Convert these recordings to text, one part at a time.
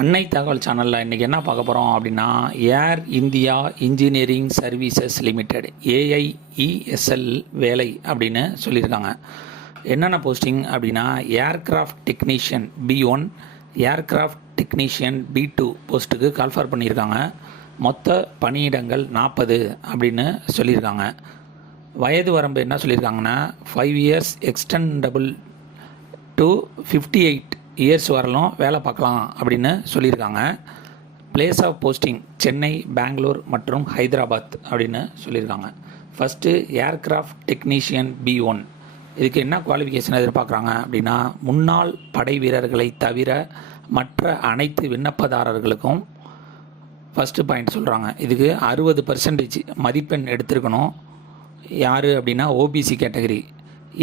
அன்னை தகவல் சேனலில் இன்றைக்கி என்ன பார்க்க போகிறோம் அப்படின்னா, ஏர் இந்தியா இன்ஜினியரிங் சர்வீசஸ் லிமிடெட் ஏஐஇஎஸ்எல் வேலை அப்படின்னு சொல்லியிருக்காங்க. என்னென்ன போஸ்டிங் அப்படின்னா, aircraft technician B1, aircraft technician B2 போஸ்ட்டுக்கு கால்ஃபார் பண்ணியிருக்காங்க. மொத்த பணியிடங்கள் 40 அப்படின்னு சொல்லியிருக்காங்க. வயது வரம்பு என்ன சொல்லியிருக்காங்கன்னா, 5 years எக்ஸ்டெண்டபிள் டு 58 இயர்ஸ் வரலும் வேலை பார்க்கலாம் அப்படின்னு சொல்லியிருக்காங்க. Place of posting Chennai, Bangalore மற்றும் ஹைதராபாத் அப்படின்னு சொல்லியிருக்காங்க. ஃபஸ்ட்டு ஏர்கிராஃப்ட் டெக்னீஷியன் B1, இதுக்கு என்ன குவாலிஃபிகேஷன் எதிர்பார்க்குறாங்க அப்படின்னா, முன்னாள் படை வீரர்களை தவிர மற்ற அனைத்து விண்ணப்பதாரர்களுக்கும் ஃபஸ்ட்டு பாயிண்ட் சொல்கிறாங்க. இதுக்கு 60% மதிப்பெண் எடுத்திருக்கணும். யார் அப்படின்னா OBC category.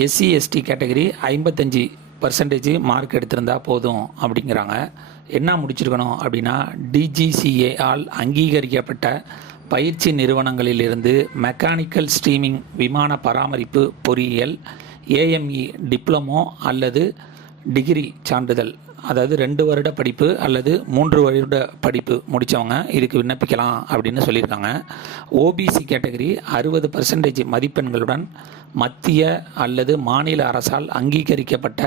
SC/ST category 55% mark எடுத்திருந்தா போதும் அப்படிங்கிறாங்க. என்ன முடிச்சிருக்கணும் அப்படின்னா, DGCA ஆல் அங்கீகரிக்கப்பட்ட பயிற்சி நிறுவனங்களிலிருந்து மெக்கானிக்கல் ஸ்ட்ரீமிங் விமான பராமரிப்பு பொறியியல் AME டிப்ளமோ அல்லது டிகிரி சான்றிதழ், அதாவது 2 வருட படிப்பு அல்லது 3 வருட படிப்பு முடித்தவங்க இதுக்கு விண்ணப்பிக்கலாம் அப்படின்னு சொல்லியிருக்காங்க. ஓபிசி கேட்டகரி 60% மதிப்பெண்களுடன் மத்திய அல்லது மாநில அரசால் அங்கீகரிக்கப்பட்ட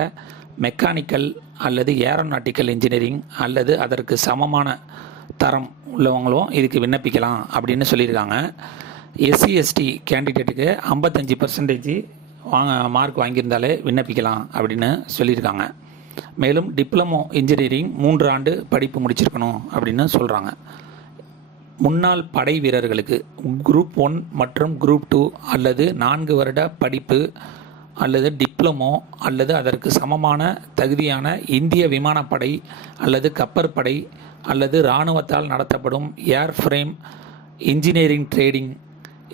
மெக்கானிக்கல் அல்லது ஏரோநாட்டிக்கல் இன்ஜினியரிங் அல்லது அதற்கு சமமான தரம் உள்ளவங்களும் இதுக்கு விண்ணப்பிக்கலாம் அப்படின்னு சொல்லியிருக்காங்க. SC/ST கேண்டிடேட்டுக்கு 55% மார்க் வாங்கியிருந்தாலே விண்ணப்பிக்கலாம் அப்படின்னு சொல்லியிருக்காங்க. மேலும் டிப்ளமோ இன்ஜினியரிங் 3 ஆண்டு படிப்பு முடிச்சிருக்கணும் அப்படின்னு சொல்கிறாங்க. முன்னாள் படை வீரர்களுக்கு குரூப் 1 மற்றும் குரூப் 2 அல்லது 4 வருட படிப்பு அல்லது டிப்ளமோ அல்லது அதற்கு சமமான தகுதியான இந்திய விமானப்படை அல்லது கப்பற்படை அல்லது இராணுவத்தால் நடத்தப்படும் ஏர் ஃப்ரேம்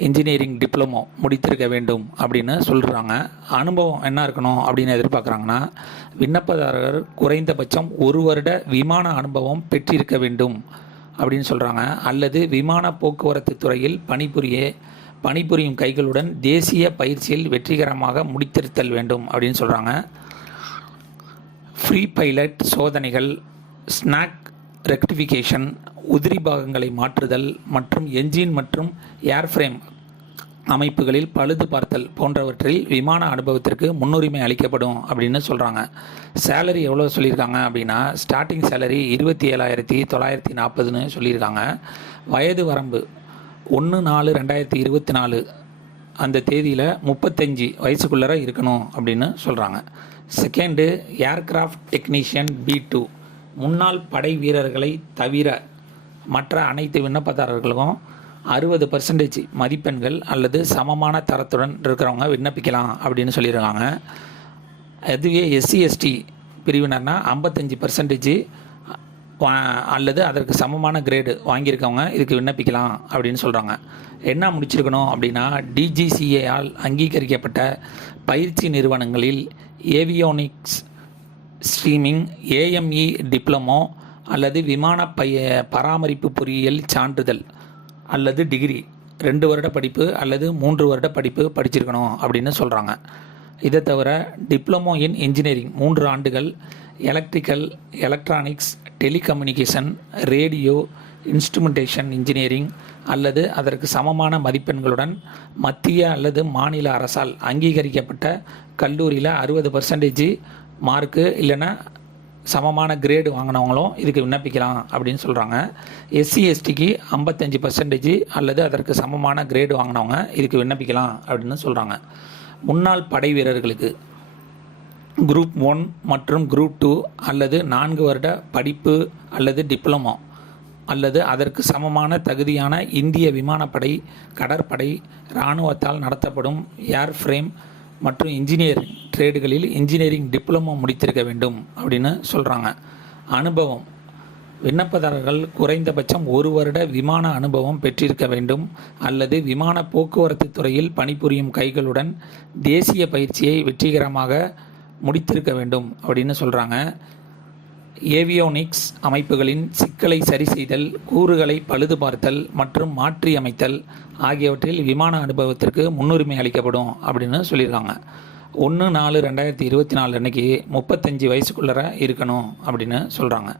இன்ஜினியரிங் டிப்ளமோ முடித்திருக்க வேண்டும் அப்படின்னு சொல்கிறாங்க. அனுபவம் என்ன இருக்கணும் அப்படின்னு எதிர்பார்க்குறாங்கன்னா, விண்ணப்பதாரர் குறைந்தபட்சம் 1 வருட விமான அனுபவம் பெற்றிருக்க வேண்டும் அப்படின்னு சொல்கிறாங்க. அல்லது விமான போக்குவரத்து துறையில் பணிபுரியும் கைகளுடன் தேசிய பயிற்சியில் வெற்றிகரமாக முடித்திருத்தல் வேண்டும் அப்படின்னு சொல்கிறாங்க. ஃப்ரீ பைலட் சோதனைகள், ஸ்நாக் ரெக்டிஃபிகேஷன், உதிரி பாகங்களை மாற்றுதல் மற்றும் என்ஜின் மற்றும் ஏர்ஃப்ரேம் அமைப்புகளில் பழுது பார்த்தல் போன்றவற்றில் விமான அனுபவத்திற்கு முன்னுரிமை அளிக்கப்படும் அப்படின்னு சொல்கிறாங்க. சேலரி எவ்வளோ சொல்லியிருக்காங்க அப்படின்னா, ஸ்டார்டிங் சேலரி 27,940ன்னு சொல்லியிருக்காங்க. வயது வரம்பு 1/4/2024 அந்த தேதியில் 35 வயசுக்குள்ளே இருக்கணும் அப்படின்னு சொல்கிறாங்க. செகண்டு, ஏர்கிராஃப்ட் டெக்னீஷியன் B2, முன்னாள் படை வீரர்களை தவிர மற்ற அனைத்து விண்ணப்பதாரர்களுக்கும் 60% மதிப்பெண்கள் அல்லது சமமான தரத்துடன் இருக்கிறவங்க விண்ணப்பிக்கலாம் அப்படின்னு சொல்லியிருக்காங்க. அதுவே SC/ST பிரிவினர்னா 55% அல்லது அதற்கு சமமான கிரேடு வாங்கியிருக்கவங்க இதுக்கு விண்ணப்பிக்கலாம் அப்படின்னு சொல்கிறாங்க. என்ன முடிச்சிருக்கணும் அப்படின்னா, DGCA ஆல் அங்கீகரிக்கப்பட்ட பயிற்சி நிறுவனங்களில் ஏவியோனிக்ஸ் ஸ்ட்ரீமிங் AME டிப்ளமோ அல்லது விமான பராமரிப்பு பொறியியல் சான்றிதழ் அல்லது டிகிரி 2 வருட படிப்பு அல்லது 3 வருட படிப்பு படிச்சிருக்கணும் அப்படின்னு சொல்கிறாங்க. இதை தவிர டிப்ளமோ இன் இன்ஜினியரிங் 3 ஆண்டுகள், electrical, electronics, telecommunication, radio instrumentation engineering அல்லது அதற்கு சமமான மதிப்பெண்களுடன் மத்திய அல்லது மாநில அரசால் அங்கீகரிக்கப்பட்ட கல்லூரியில் 60% மார்க்கு இல்லைன்னா சமமான கிரேடு வாங்கினவங்களும் இதுக்கு விண்ணப்பிக்கலாம் அப்படின்னு சொல்கிறாங்க. SC/STக்கு 55% அல்லது அதற்கு சமமான கிரேடு வாங்கினவங்க இதுக்கு விண்ணப்பிக்கலாம் அப்படின்னு சொல்கிறாங்க. முன்னாள் படை வீரர்களுக்கு குரூப் 1 மற்றும் குரூப் 2 அல்லது 4 வருட படிப்பு அல்லது டிப்ளமோ அல்லது அதற்கு சமமான தகுதியான இந்திய விமானப்படை, கடற்படை, இராணுவத்தால் நடத்தப்படும் ஏர் ஃப்ரேம் மற்றும் இன்ஜினியரிங் ட்ரேடுகளில் இன்ஜினியரிங் டிப்ளமோ முடித்திருக்க வேண்டும் அப்படின்னு சொல்கிறாங்க. அனுபவம், விண்ணப்பதாரர்கள் குறைந்தபட்சம் 1 வருட விமான அனுபவம் பெற்றிருக்க வேண்டும் அல்லது விமான போக்குவரத்து துறையில் பணிபுரியும் கைகளுடன் தேசிய பயிற்சியை வெற்றிகரமாக முடித்திருக்க வேண்டும் அப்படின்னு சொல்கிறாங்க. ஏவியோனிக்ஸ் அமைப்புகளின் சிக்கலை சரி செய்தல், கூறுகளை பழுது பார்த்தல் மற்றும் மாற்றி அமைத்தல் ஆகியவற்றில் விமான அனுபவத்திற்கு முன்னுரிமை அளிக்கப்படும் அப்படின்னு சொல்லியிருக்காங்க. 1/4/2024 அன்னைக்கு 35 வயசுக்குள்ளே இருக்கணும் அப்படின்னு சொல்கிறாங்க.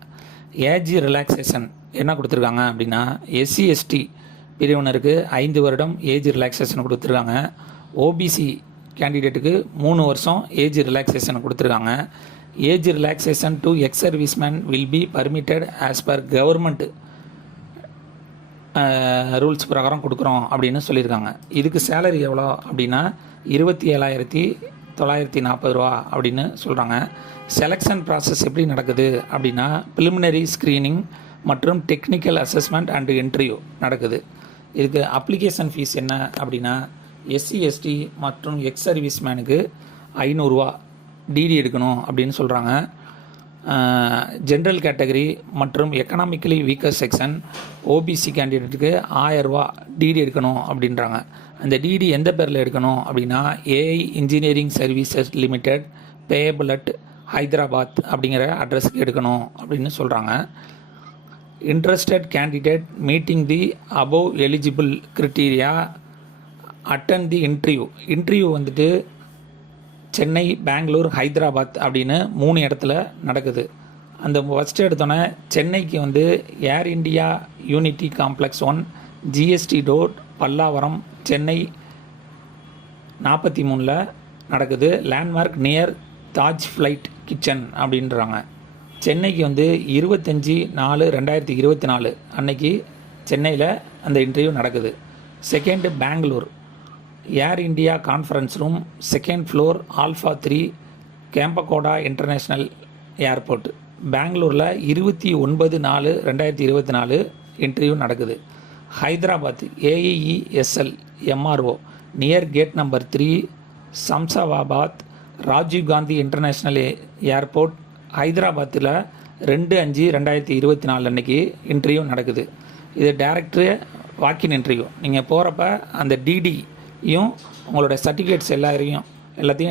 ஏஜ் ரிலாக்ஸேஷன் என்ன கொடுத்துருக்காங்க அப்படின்னா எஸ்சி எஸ்டி பிரிவினருக்கு 5 வருடம் ஏஜ் ரிலாக்ஸேஷன் கொடுத்துருக்காங்க. ஓபிசி கேண்டிடேட்டுக்கு 3 வருஷம் ஏஜ் ரிலாக்ஸேஷன் கொடுத்துருக்காங்க. Age relaxation to X serviceman will be permitted as per government rules பிரகாரம் கொடுக்குறோம் அப்படின்னு சொல்லியிருக்காங்க. இதுக்கு சேலரி எவ்வளோ அப்படின்னா 27,940 ரூபா அப்படின்னு சொல்கிறாங்க. செலெக்ஷன் ப்ராசஸ் எப்படி நடக்குது அப்படின்னா ப்ரிலிமினரி ஸ்க்ரீனிங் மற்றும் டெக்னிக்கல் அசஸ்மெண்ட் அண்டு இன்டர்வியூ நடக்குது. இதுக்கு அப்ளிகேஷன் ஃபீஸ் என்ன அப்படின்னா எஸ்சி எஸ்டி மற்றும் எக்ஸ் சர்வீஸ்மேனுக்கு 500 ரூபா டிடி எடுக்கணும் அப்படின்னு சொல்கிறாங்க. ஜென்ரல் கேட்டகரி மற்றும் எக்கனாமிக்கலி வீக்கர் செக்ஷன் ஓபிசி கேண்டிடேட்டுக்கு 1000 ரூபா டிடி எடுக்கணும் அப்படின்றாங்க. அந்த டிடி எந்த பேரில் எடுக்கணும் அப்படின்னா AI engineering services limited payable at Hyderabad அப்படிங்கிற அட்ரஸுக்கு எடுக்கணும் அப்படின்னு சொல்கிறாங்க. Interested candidate meeting the above eligible criteria attend the interview வந்துட்டு சென்னை, பெங்களூர், ஹைதராபாத் அப்படின்னு 3 இடத்துல நடக்குது. அந்த ஃபஸ்ட்டு எடுத்தோன்னே சென்னைக்கு வந்து Air India unity complex 1 GST road Pallavaram Chennai 43 நடக்குது. Landmark near Taj flight kitchen அப்படின்றாங்க. சென்னைக்கு வந்து 25/4/2024 அன்னைக்கு சென்னையில் அந்த இன்டர்வியூ நடக்குது. Second Bangalore Air India conference room 2nd floor alpha 3 Kempegowda international airport. பெங்களூரில் 29/4/2024 இன்டர்வியூ நடக்குது. Hyderabad AEESL MRO near gate number 3 Shamshabad Rajiv Gandhi international airport ஹைதராபாத்தில் 2/5/2024 அன்னைக்கு இன்டர்வியூ நடக்குது. இது டைரக்டரு வாக்கின் இன்டர்வியூ. நீங்கள் போகிறப்ப அந்த டிடியும் உங்களோட சர்டிஃபிகேட்ஸ் எல்லாத்தையும்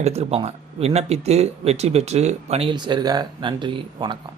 எடுத்துகிட்டு போங்க. விண்ணப்பித்து வெற்றி பெற்று பணியில் சேருக. நன்றி, வணக்கம்.